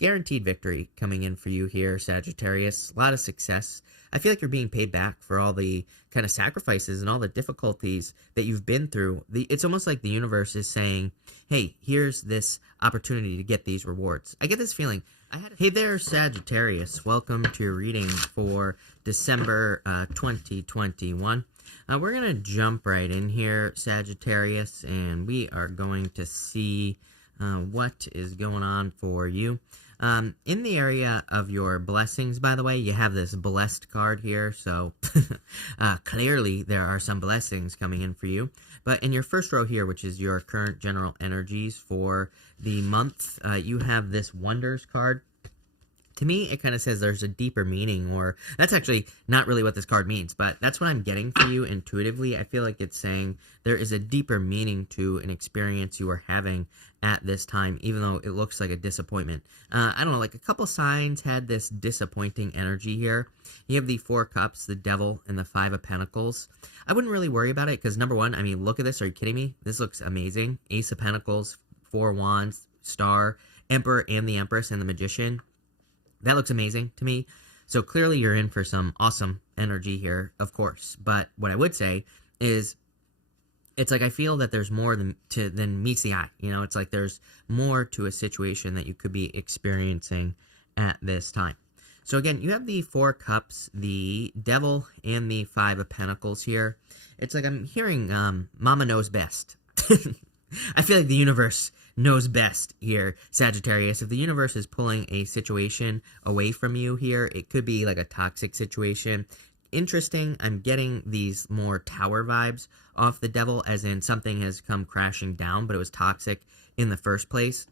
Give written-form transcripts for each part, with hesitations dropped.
guaranteed victory coming in for you here, Sagittarius. A lot of success. I feel like you're being paid back for all the kind of sacrifices and all the difficulties that you've been through. It's almost like the universe is saying, hey, here's this opportunity to get these rewards. I get this feeling. Hey there, Sagittarius. Welcome to your reading for December 2021. We're going to jump right in here, Sagittarius, and we are going to see what is going on for you. In the area of your blessings, by the way, you have this blessed card here, so clearly there are some blessings coming in for you. But in your first row here, which is your current general energies for the month, you have this Wonders card. To me, it kind of says there's a deeper meaning, or that's actually not really what this card means, but that's what I'm getting for you intuitively. I feel like it's saying there is a deeper meaning to an experience you are having at this time, even though it looks like a disappointment. I don't know, like a couple signs had this disappointing energy here. You have the Four Cups, the Devil, and the Five of Pentacles. I wouldn't really worry about it because, number one, I mean, look at this. Are you kidding me? This looks amazing. Ace of Pentacles, Four Wands, Star, Emperor, and the Empress, and the Magician. That looks amazing to me. So clearly you're in for some awesome energy here, of course. But what I would say is it's like I feel that there's more than meets the eye. You know, it's like there's more to a situation that you could be experiencing at this time. So again, you have the Four Cups, the Devil, and the Five of Pentacles here. It's like I'm hearing Mama knows best. I feel like the universe knows best here, Sagittarius. If the universe is pulling a situation away from you here, it could be like a toxic situation. Interesting, I'm getting these more tower vibes off the Devil, as in something has come crashing down, but it was toxic in the first place.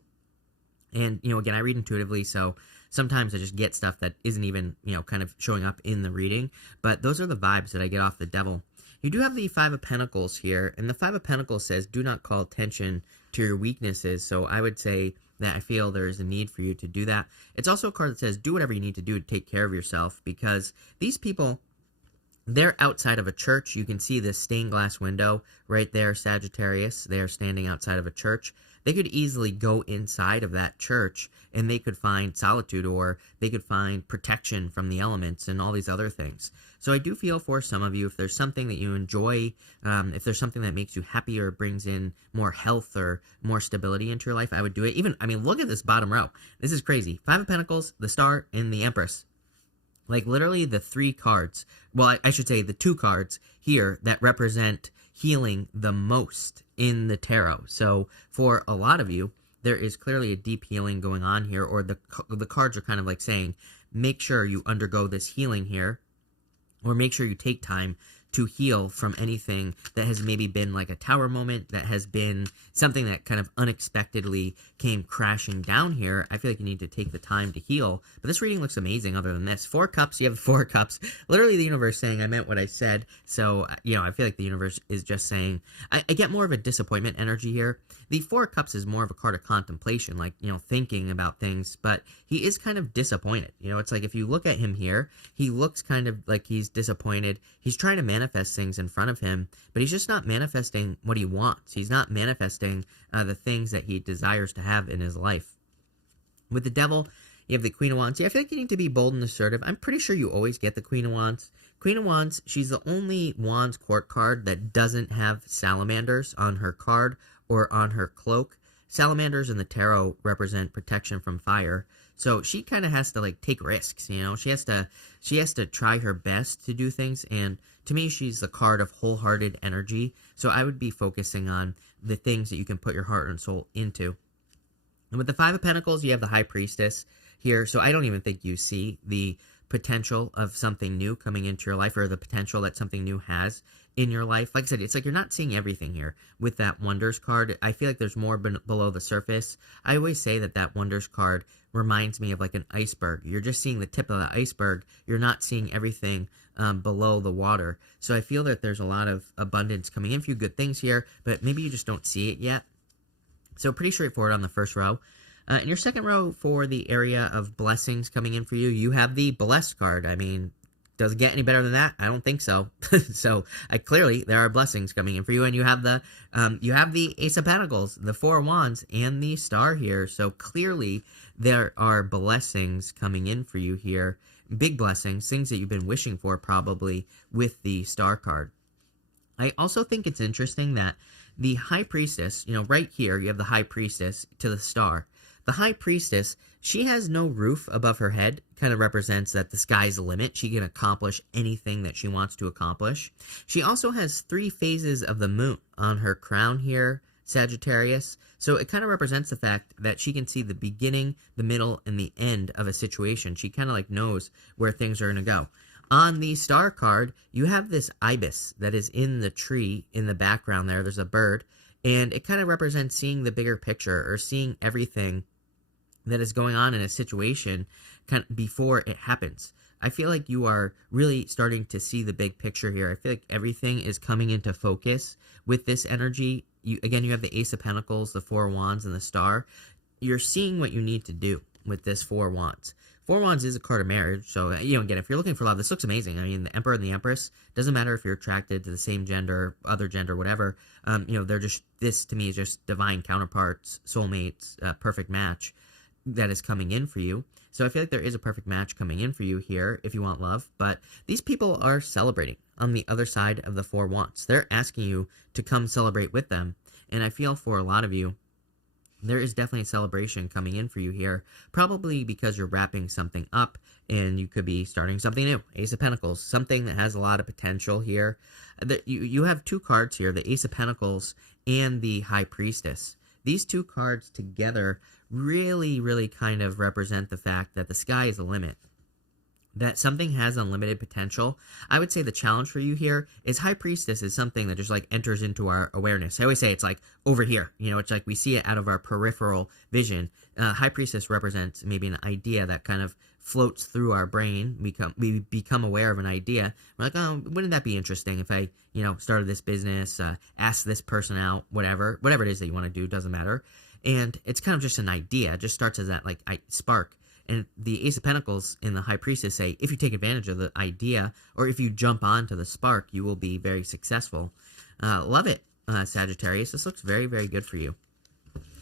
And, you know, again, I read intuitively, so sometimes I just get stuff that isn't even, you know, kind of showing up in the reading. But those are the vibes that I get off the Devil. You do have the Five of Pentacles here, and the Five of Pentacles says, do not call attention to your weaknesses. So I would say that I feel there is a need for you to do that. It's also a card that says, do whatever you need to do to take care of yourself, because these people, they're outside of a church. You can see this stained glass window right there, Sagittarius. They are standing outside of a church. They could easily go inside of that church and they could find solitude, or they could find protection from the elements and all these other things. So I do feel for some of you, if there's something that you enjoy, if there's something that makes you happy or brings in more health or more stability into your life, I would do it. Even, I mean, look at this bottom row. This is crazy. Five of Pentacles, the Star, and the Empress. Like literally the three cards, well, I should say the two cards here that represent healing the most in the tarot. So for a lot of you, there is clearly a deep healing going on here, or the cards are kind of like saying, make sure you undergo this healing here, or make sure you take time to heal from anything that has maybe been like a tower moment, that has been something that kind of unexpectedly came crashing down here. I feel like you need to take the time to heal. But this reading looks amazing other than this. Four Cups, you have Four Cups. Literally the universe saying I meant what I said. So, you know, I feel like the universe is just saying, I get more of a disappointment energy here. The Four Cups is more of a card of contemplation, like, you know, thinking about things, but he is kind of disappointed. You know, it's like if you look at him here, he looks kind of like he's disappointed. He's trying to manifest things in front of him, but he's just not manifesting what he wants. He's not manifesting the things that he desires to have in his life. With the Devil, you have the Queen of Wands. Yeah, I feel like you need to be bold and assertive. I'm pretty sure you always get the Queen of Wands. Queen of Wands, she's the only Wands court card that doesn't have salamanders on her card or on her cloak. Salamanders in the tarot represent protection from fire. So she kind of has to like take risks, you know. She has to try her best to do things, and to me she's the card of wholehearted energy. So I would be focusing on the things that you can put your heart and soul into. And with the Five of Pentacles, you have the High Priestess here. So I don't even think you see the potential of something new coming into your life, or the potential that something new has in your life. Like I said, it's like you're not seeing everything here with that Wonders card. I feel like there's more below the surface. I always say that that Wonders card reminds me of like an iceberg. You're just seeing the tip of the iceberg. You're not seeing everything below the water. So I feel that there's a lot of abundance coming in for you, good things here, but maybe you just don't see it yet. So pretty straightforward on the first row. In your second row, for the area of blessings coming in for you, you have the Blessed card. I mean, Does it get any better than that? I don't think so. So clearly there are blessings coming in for you, and you have the Ace of Pentacles, the Four of Wands, and the Star here. So clearly there are blessings coming in for you here, big blessings, things that you've been wishing for probably with the Star card. I also think it's interesting that the High Priestess, right here you have the High Priestess to the Star. The High Priestess, she has no roof above her head, kind of represents that the sky's the limit. She can accomplish anything that she wants to accomplish. She also has 3 phases of the moon on her crown here, Sagittarius. So it kind of represents the fact that she can see the beginning, the middle, and the end of a situation. She kind of like knows where things are going to go. On the Star card, you have this ibis that is in the tree in the background there. There's a bird, and it kind of represents seeing the bigger picture or seeing everything that is going on in a situation kind of before it happens. I feel like you are really starting to see the big picture here. I feel like everything is coming into focus with this energy. You have the Ace of Pentacles, the Four of Wands, and the Star. You're seeing what you need to do with this Four of Wands. Four of Wands is a card of marriage, so, again, if you're looking for love, this looks amazing. I mean, the Emperor and the Empress, doesn't matter if you're attracted to the same gender, other gender, whatever, they're just, this to me is just divine counterparts, soulmates, perfect match that is coming in for you. So I feel like there is a perfect match coming in for you here if you want love, but these people are celebrating on the other side of the Four of Wands. They're asking you to come celebrate with them, and I feel for a lot of you, there is definitely a celebration coming in for you here, probably because you're wrapping something up and you could be starting something new. Ace of Pentacles, something that has a lot of potential here. You have 2 cards here, the Ace of Pentacles and the High Priestess. These 2 cards together really, really kind of represent the fact that the sky is the limit, that something has unlimited potential. I would say the challenge for you here is High Priestess is something that just like enters into our awareness. I always say it's like over here, it's like we see it out of our peripheral vision. High Priestess represents maybe an idea that kind of floats through our brain. We become aware of an idea. We're like, oh, wouldn't that be interesting if I, started this business, asked this person out, whatever it is that you want to do, doesn't matter. And it's kind of just an idea. It just starts as that like spark. And the Ace of Pentacles and the High Priestess say, if you take advantage of the idea, or if you jump onto the spark, you will be very successful. Love it, Sagittarius. This looks very, very good for you.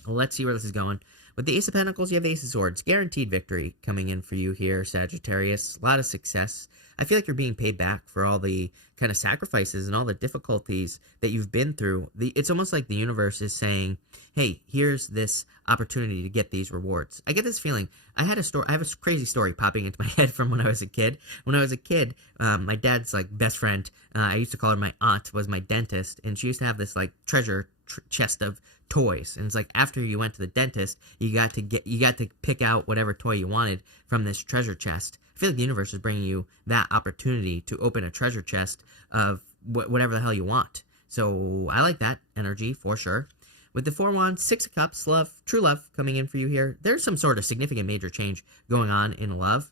Let's see where this is going. With the Ace of Pentacles, you have the Ace of Swords. Guaranteed victory coming in for you here, Sagittarius. A lot of success. I feel like you're being paid back for all the kind of sacrifices and all the difficulties that you've been through. It's almost like the universe is saying, hey, here's this opportunity to get these rewards. I get this feeling. I have a crazy story popping into my head from when I was a kid. When I was a kid, my dad's like best friend, I used to call her my aunt, was my dentist, and she used to have this like treasure chest of toys. And it's like after you went to the dentist, you got to pick out whatever toy you wanted from this treasure chest. I feel like the universe is bringing you that opportunity to open a treasure chest of whatever the hell you want. So I like that energy for sure. With the Four of Wands, 6 of Cups, love, true love coming in for you here. There's some sort of significant major change going on in love.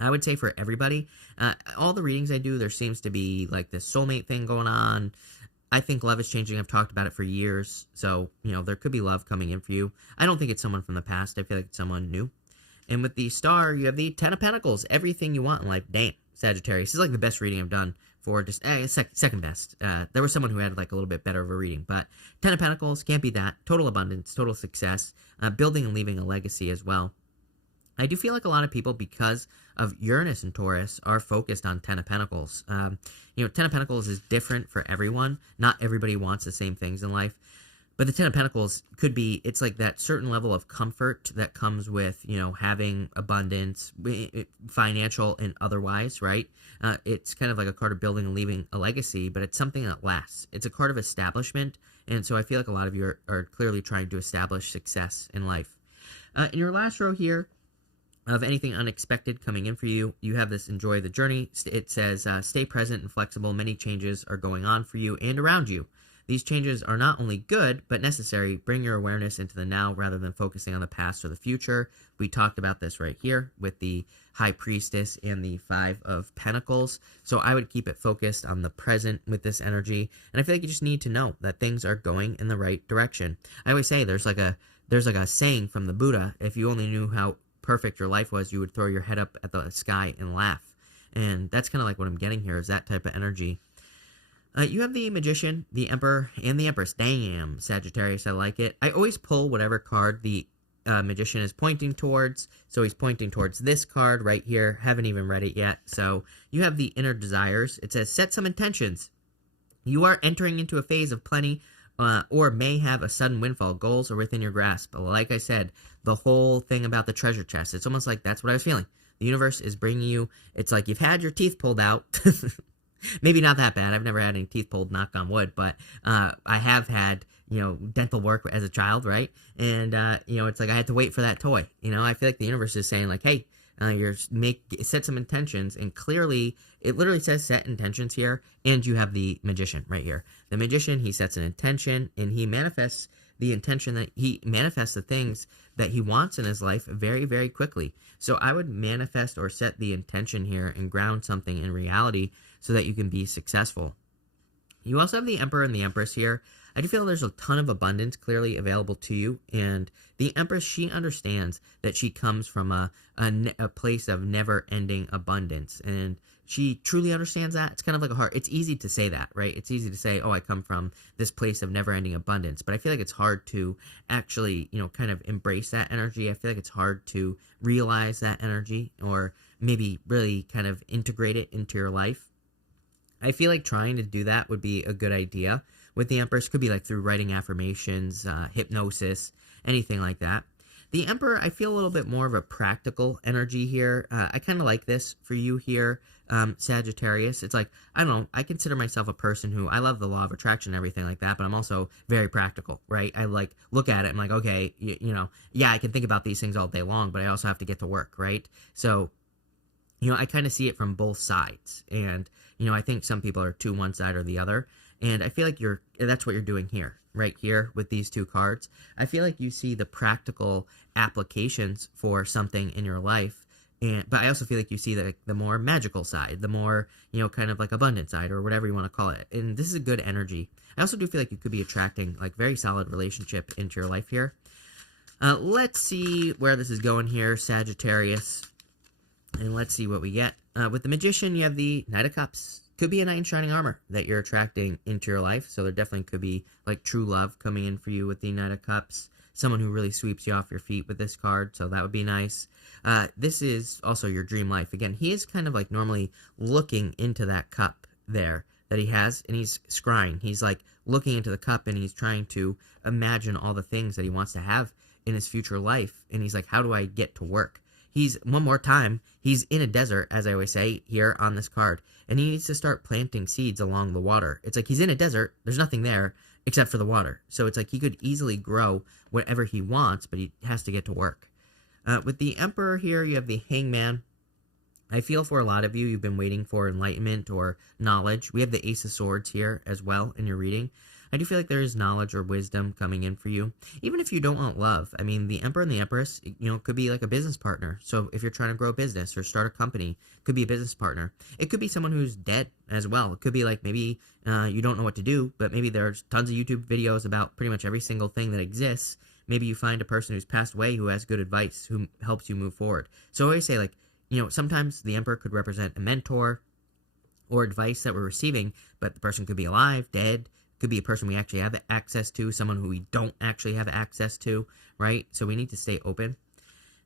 I would say for everybody, all the readings I do, there seems to be like this soulmate thing going on. I think love is changing. I've talked about it for years. So, there could be love coming in for you. I don't think it's someone from the past. I feel like it's someone new. And with the Star, you have the 10 of Pentacles. Everything you want in life. Damn, Sagittarius. This is like the best reading I've done for just second best. There was someone who had like a little bit better of a reading. But 10 of Pentacles, can't beat that. Total abundance, total success. Building and leaving a legacy as well. I do feel like a lot of people, because of Uranus and Taurus, are focused on 10 of Pentacles. 10 of Pentacles is different for everyone. Not everybody wants the same things in life. But the 10 of Pentacles could be, it's like that certain level of comfort that comes with, having abundance, financial and otherwise, right? It's kind of like a card of building and leaving a legacy, but it's something that lasts. It's a card of establishment. And so I feel like a lot of you are clearly trying to establish success in life. In your last row here, of anything unexpected coming in for you, you have this enjoy the journey. It says, stay present and flexible. Many changes are going on for you and around you. These changes are not only good, but necessary. Bring your awareness into the now rather than focusing on the past or the future. We talked about this right here with the High Priestess and the 5 of Pentacles. So I would keep it focused on the present with this energy. And I feel like you just need to know that things are going in the right direction. I always say there's like a saying from the Buddha, if you only knew how perfect your life was, you would throw your head up at the sky and laugh. And that's kind of like what I'm getting here, is that type of energy. You have the Magician, the Emperor, and the Empress. Damn, Sagittarius, I like it. I always pull whatever card the Magician is pointing towards. So he's pointing towards this card right here. Haven't even read it yet. So you have the Inner Desires. It says, set some intentions. You are entering into a phase of plenty, or may have a sudden windfall. Goals are within your grasp. But like I said, the whole thing about the treasure chest, it's almost like that's what I was feeling. The universe is bringing you, it's like you've had your teeth pulled out. Maybe not that bad. I've never had any teeth pulled, knock on wood, but I have had, dental work as a child, right? And, it's like I had to wait for that toy. I feel like the universe is saying like, hey, set some intentions, and clearly it literally says set intentions here, and you have the Magician right here. The Magician, he sets an intention, and he manifests the intention, that he manifests the things that he wants in his life very, very quickly. So I would manifest or set the intention here and ground something in reality so that you can be successful. You also have the Emperor and the Empress here. I do feel there's a ton of abundance clearly available to you, and the Empress, she understands that she comes from a place of never-ending abundance, and she truly understands that. It's kind of like it's easy to say that, right? It's easy to say, oh, I come from this place of never-ending abundance, but I feel like it's hard to actually, kind of embrace that energy. I feel like it's hard to realize that energy, or maybe really kind of integrate it into your life. I feel like trying to do that would be a good idea with the Empress. Could be like through writing affirmations, hypnosis, anything like that. The Emperor, I feel a little bit more of a practical energy here. I kind of like this for you here, Sagittarius. It's like, I don't know, I consider myself a person who, I love the law of attraction and everything like that, but I'm also very practical, right? I like look at it, I'm like, okay, yeah, I can think about these things all day long, but I also have to get to work, right? So, I kind of see it from both sides, and, I think some people are too one side or the other, and I feel like that's what you're doing here, right here with these two cards. I feel like you see the practical applications for something in your life, but I also feel like you see the more magical side, the more, kind of like abundant side, or whatever you want to call it, and this is a good energy. I also do feel like you could be attracting, like, very solid relationship into your life here. Let's see where this is going here, Sagittarius. And let's see what we get. With the Magician, you have the Knight of Cups. Could be a knight in shining armor that you're attracting into your life. So there definitely could be like true love coming in for you with the Knight of Cups. Someone who really sweeps you off your feet with this card. So that would be nice. This is also your dream life. Again, he is kind of like normally looking into that cup there that he has, and he's scrying. He's like looking into the cup, and he's trying to imagine all the things that he wants to have in his future life. And he's like, how do I get to work? One more time, he's in a desert, as I always say here on this card, and he needs to start planting seeds along the water. It's like he's in a desert, there's nothing there except for the water. So it's like he could easily grow whatever he wants, but he has to get to work. With the Emperor here, you have the Hangman. I feel for a lot of you, you've been waiting for enlightenment or knowledge. We have the Ace of Swords here as well in your reading. I do feel like there is knowledge or wisdom coming in for you. Even if you don't want love, I mean, the Emperor and the Empress, could be like a business partner. So if you're trying to grow a business or start a company, could be a business partner. It could be someone who's dead as well. It could be like maybe you don't know what to do, but maybe there's tons of YouTube videos about pretty much every single thing that exists. Maybe you find a person who's passed away who has good advice, who helps you move forward. So I always say, like, sometimes the Emperor could represent a mentor or advice that we're receiving, but the person could be alive, dead. Could be a person we actually have access to, someone who we don't actually have access to, right? So we need to stay open.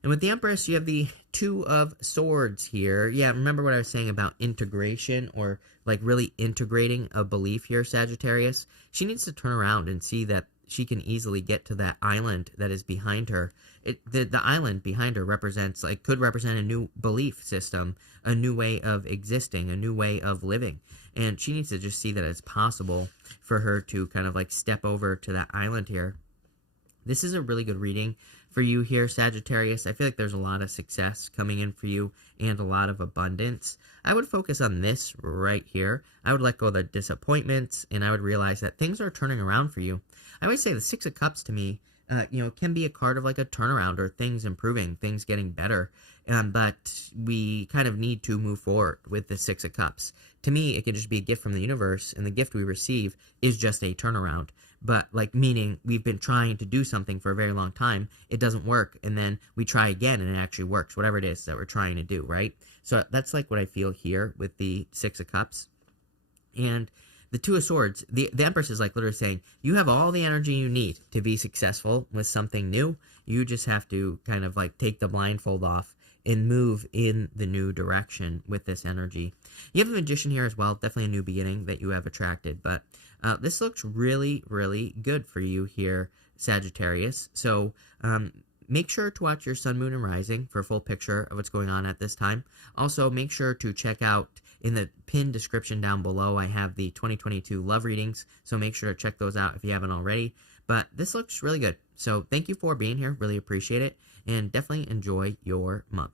And with the Empress, you have the Two of Swords here. Yeah, remember what I was saying about integration, or like really integrating a belief here, Sagittarius? She needs to turn around and see that she can easily get to that island that is behind her. The island behind her could represent a new belief system, a new way of existing, a new way of living. And she needs to just see that it's possible for her to kind of like step over to that island here. This is a really good reading for you here, Sagittarius. I feel like there's a lot of success coming in for you and a lot of abundance. I would focus on this right here. I would let go of the disappointments, and I would realize that things are turning around for you. I always say the Six of Cups to me, can be a card of like a turnaround, or things improving, things getting better. But we kind of need to move forward with the Six of Cups. To me, it could just be a gift from the universe, and the gift we receive is just a turnaround. but like meaning we've been trying to do something for a very long time, it doesn't work, and then we try again and it actually works, whatever it is that we're trying to do, right? So that's like what I feel here with the Six of Cups. And the Two of Swords, the Empress is like literally saying, you have all the energy you need to be successful with something new. You just have to kind of like take the blindfold off and move in the new direction with this energy. You have a Magician here as well, definitely a new beginning that you have attracted, but this looks really, really good for you here, Sagittarius. So make sure to watch your Sun, Moon, and Rising for a full picture of what's going on at this time. Also, make sure to check out in the pinned description down below, I have the 2022 love readings, so make sure to check those out if you haven't already. But this looks really good. So thank you for being here. Really appreciate it. And definitely enjoy your month.